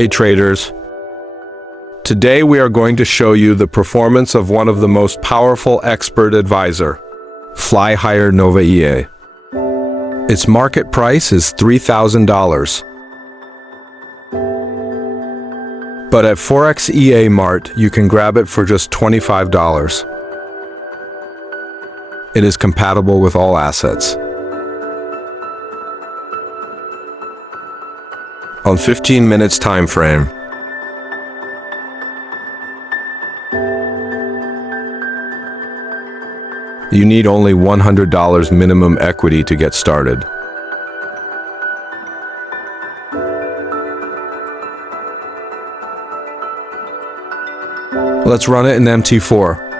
Hey traders, today we are going to show you the performance of one of the most powerful expert advisor, Fly Higher Nova EA. Its market price is $3,000. But at Forex EA Mart, you can grab it for just $25. It is compatible with all assets. On 15 minutes time frame. You need only $100 minimum equity to get started. Let's run it in MT4.